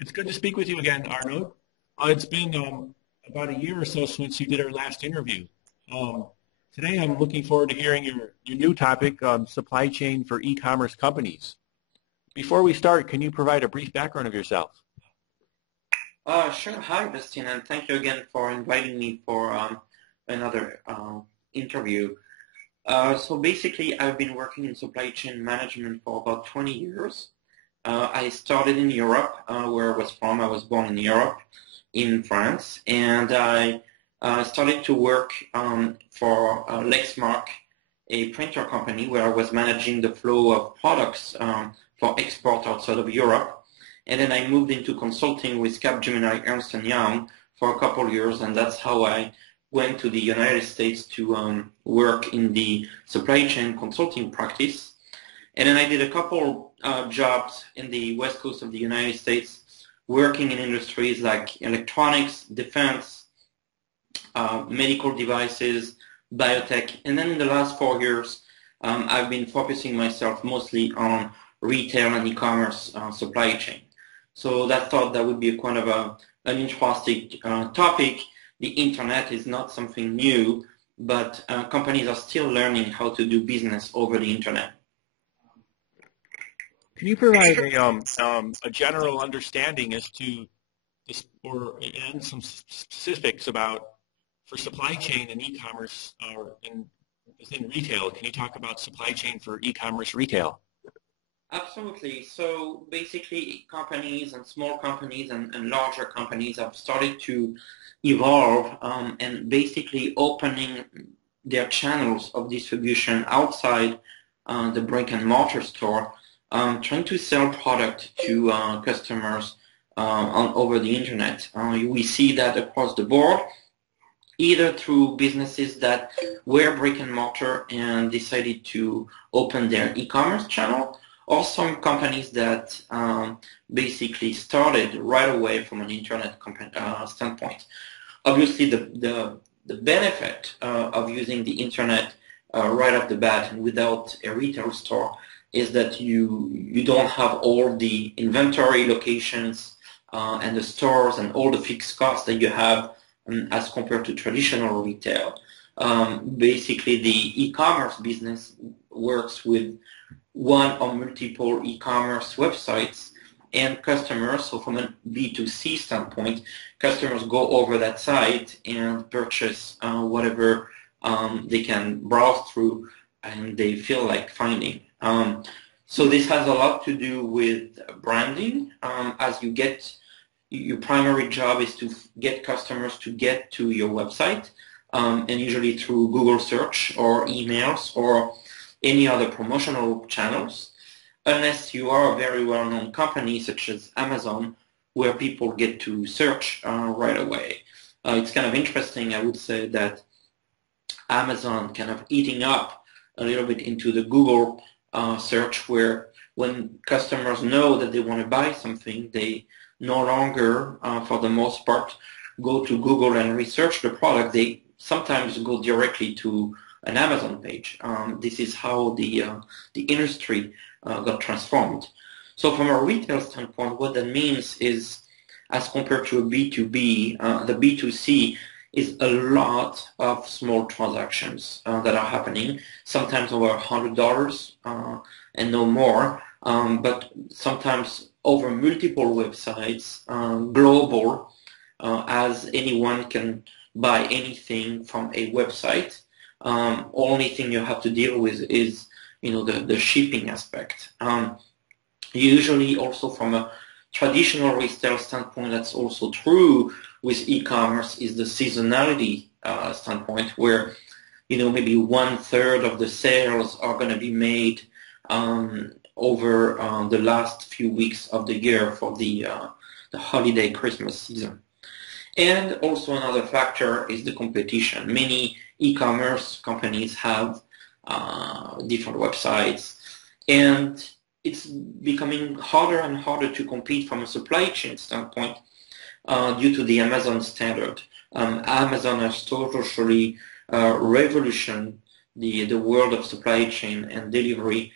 It's good to speak with you again, Arnaud. It's been about a year or so since you did our last interview. Um, Today I'm looking forward to hearing your new topic, supply chain for e-commerce companies. Before we start, can you provide a brief background of yourself? Sure. Hi, Dustin, and thank you again for inviting me for another interview. So basically, I've been working in supply chain management for about 20 years. I started in Europe, where I was from. I was born in Europe, in France, and I started to work for Lexmark, a printer company, where I was managing the flow of products for export outside of Europe. And then I moved into consulting with CapGemini, Ernst Young for a couple of years, and that's how I went to the United States to work in the supply chain consulting practice. And then I did a couple jobs in the West Coast of the United States, working in industries like electronics, defense, medical devices, biotech. And then in the last 4 years, I've been focusing myself mostly on retail and e-commerce supply chain. So I thought that would be an interesting topic. The internet is not something new, but companies are still learning how to do business over the internet. Can you provide a general understanding as to this, and some specifics about for supply chain and e-commerce within retail? Can you talk about supply chain for e-commerce retail? Absolutely. So basically, companies and small companies and larger companies have started to evolve and basically opening their channels of distribution outside the brick and mortar store, trying to sell product to customers over the internet. We see that across the board, either through businesses that were brick and mortar and decided to open their e-commerce channel, or some companies that basically started right away from an internet standpoint. Obviously, the benefit of using the internet right off the bat and without a retail store is that you don't have all the inventory locations and the stores and all the fixed costs that you have as compared to traditional retail. Basically, the e-commerce business works with one or multiple e-commerce websites and customers. So from a B2C standpoint, customers go over that site and purchase whatever they can browse through and they feel like finding. So this has a lot to do with branding. As you get, your primary job is to get customers to get to your website, and usually through Google search or emails or any other promotional channels, unless you are a very well-known company such as Amazon, where people get to search right away. It's kind of interesting, I would say, that Amazon kind of eating up a little bit into the Google search, where when customers know that they want to buy something, they no longer, for the most part, go to Google and research the product. They sometimes go directly to an Amazon page. This is how the industry got transformed. So from a retail standpoint, what that means is, as compared to a B2B, the B2C is a lot of small transactions that are happening, sometimes over $100 and no more, but sometimes over multiple websites, global, as anyone can buy anything from a website. Only thing you have to deal with is, the shipping aspect. Usually also from a traditional retail standpoint, that's also true with e-commerce, is the seasonality standpoint, where, maybe 1/3 of the sales are going to be made over the last few weeks of the year for the holiday Christmas season. And also another factor is the competition. Many e-commerce companies have different websites, and it's becoming harder and harder to compete from a supply chain standpoint due to the Amazon standard. Amazon has totally revolutionized the world of supply chain and delivery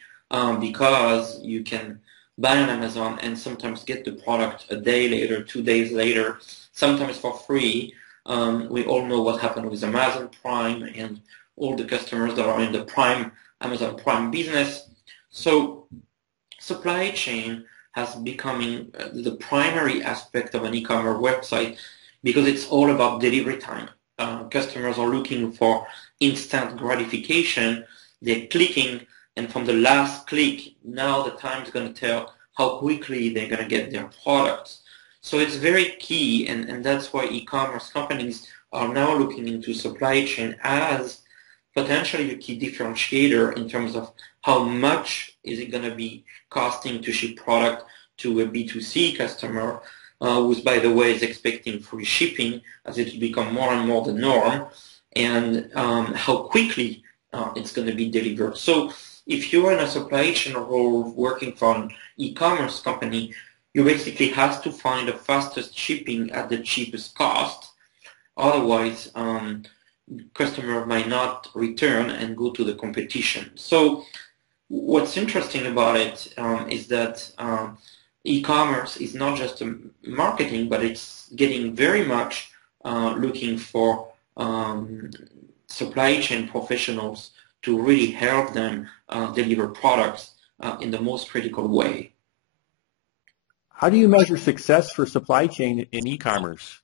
because you can buy on Amazon and sometimes get the product a day later, 2 days later, sometimes for free. We all know what happened with Amazon Prime and all the customers that are in the Amazon Prime business. So supply chain has becoming the primary aspect of an e-commerce website because it's all about delivery time. Customers are looking for instant gratification. They're clicking, and from the last click, now the time is going to tell how quickly they're going to get their products. So it's very key, and that's why e-commerce companies are now looking into supply chain as potentially a key differentiator in terms of how much is it going to be costing to ship product to a B2C customer, who's, by the way, is expecting free shipping as it will become more and more the norm, and how quickly it's going to be delivered. So if you're in a supply chain role working for an e-commerce company, you basically have to find the fastest shipping at the cheapest cost. Otherwise, customer might not return and go to the competition. So what's interesting about it is that e-commerce is not just a marketing, but it's getting very much looking for supply chain professionals to really help them deliver products in the most critical way. How do you measure success for supply chain in e-commerce?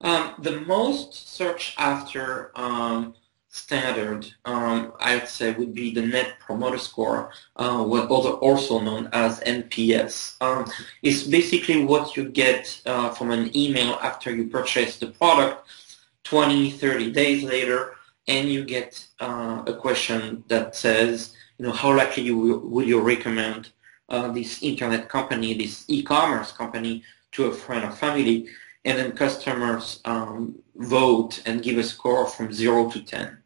The most searched after standard, I'd say, would be the Net Promoter Score, also known as NPS. It's basically what you get from an email after you purchase the product 20, 30 days later, and you get a question that says, how likely would you recommend this internet company, this e-commerce company, to a friend or family? And then customers vote and give a score from 0 to 10.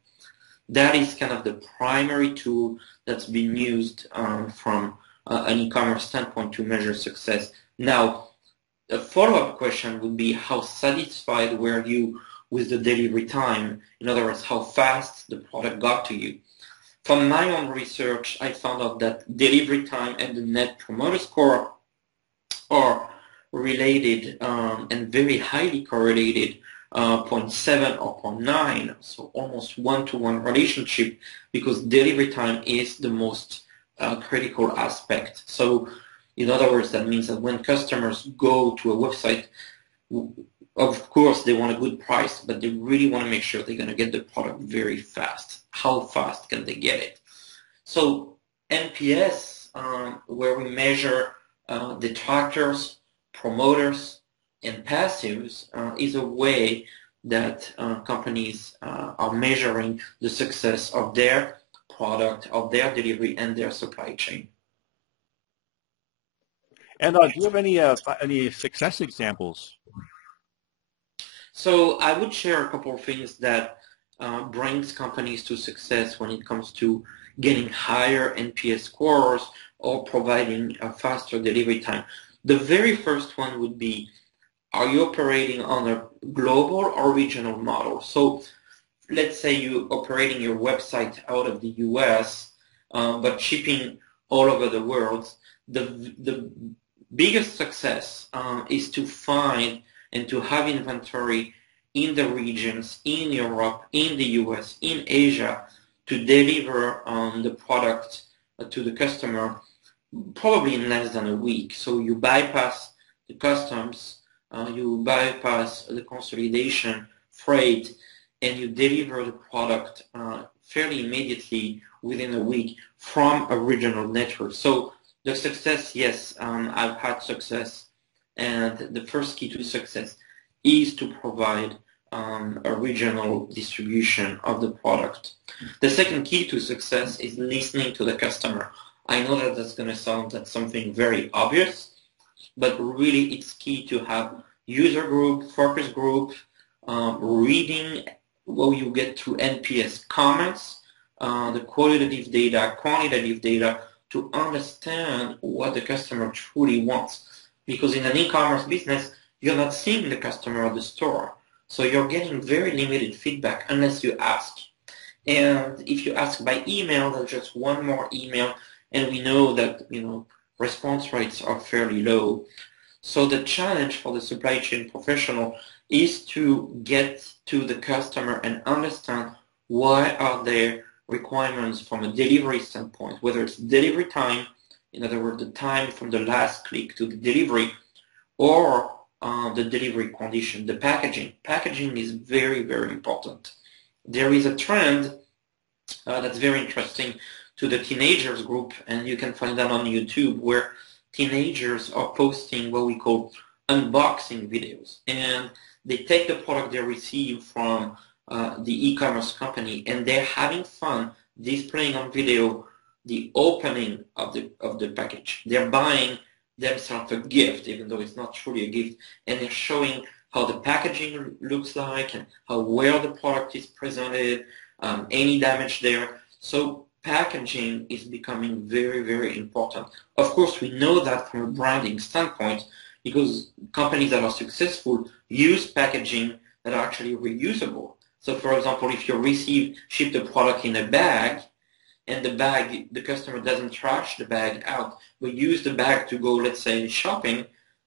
That is kind of the primary tool that's been used from an e-commerce standpoint to measure success. Now, a follow-up question would be, how satisfied were you with the delivery time? In other words, how fast the product got to you. From my own research, I found out that delivery time and the Net Promoter Score are related and very highly correlated, 0.7 or 0.9, so almost one-to-one relationship, because delivery time is the most critical aspect. So in other words, that means that when customers go to a website, of course they want a good price, but they really want to make sure they're going to get the product very fast. How fast can they get it? So NPS, where we measure detractors, promoters, and passives, is a way that companies are measuring the success of their product, of their delivery, and their supply chain. And do you have any success examples? So I would share a couple of things that brings companies to success when it comes to getting higher NPS scores or providing a faster delivery time. The very first one would be, are you operating on a global or regional model? So let's say you're operating your website out of the US, but shipping all over the world. The biggest success is to find and to have inventory in the regions, in Europe, in the US, in Asia, to deliver the product to the customer probably in less than a week. So you bypass the customs, you bypass the consolidation, freight, and you deliver the product fairly immediately within a week from a regional network. So the success, yes, I've had success, and the first key to success is to provide a regional distribution of the product. The second key to success is listening to the customer. I know that that's going to sound like something very obvious, but really it's key to have user group, focus group, reading what you get through NPS comments, the qualitative data, quantitative data, to understand what the customer truly wants. Because in an e-commerce business, you're not seeing the customer at the store. So you're getting very limited feedback unless you ask. And if you ask by email, there's just one more email. And we know that, response rates are fairly low. So the challenge for the supply chain professional is to get to the customer and understand what are their requirements from a delivery standpoint, whether it's delivery time, in other words, the time from the last click to the delivery, or the delivery condition, the packaging. Packaging is very, very important. There is a trend that's very interesting to the teenagers group, and you can find that on YouTube, where teenagers are posting what we call unboxing videos. And they take the product they receive from the e-commerce company, and they're having fun displaying on video the opening of the package. They're buying themselves a gift, even though it's not truly a gift, and they're showing how the packaging looks like and how well the product is presented, any damage there. So packaging is becoming very, very important. Of course, we know that from a branding standpoint, because companies that are successful use packaging that are actually reusable. So for example, if you ship the product in a bag, and the customer doesn't trash the bag out, but use the bag to go, let's say, shopping,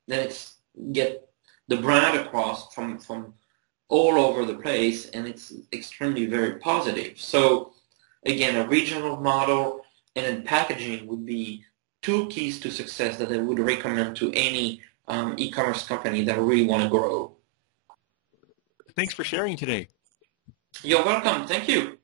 then it's get the brand across from all over the place, and it's extremely very positive. So again, a regional model and then packaging would be two keys to success that I would recommend to any e-commerce company that really want to grow. Thanks for sharing today. You're welcome. Thank you.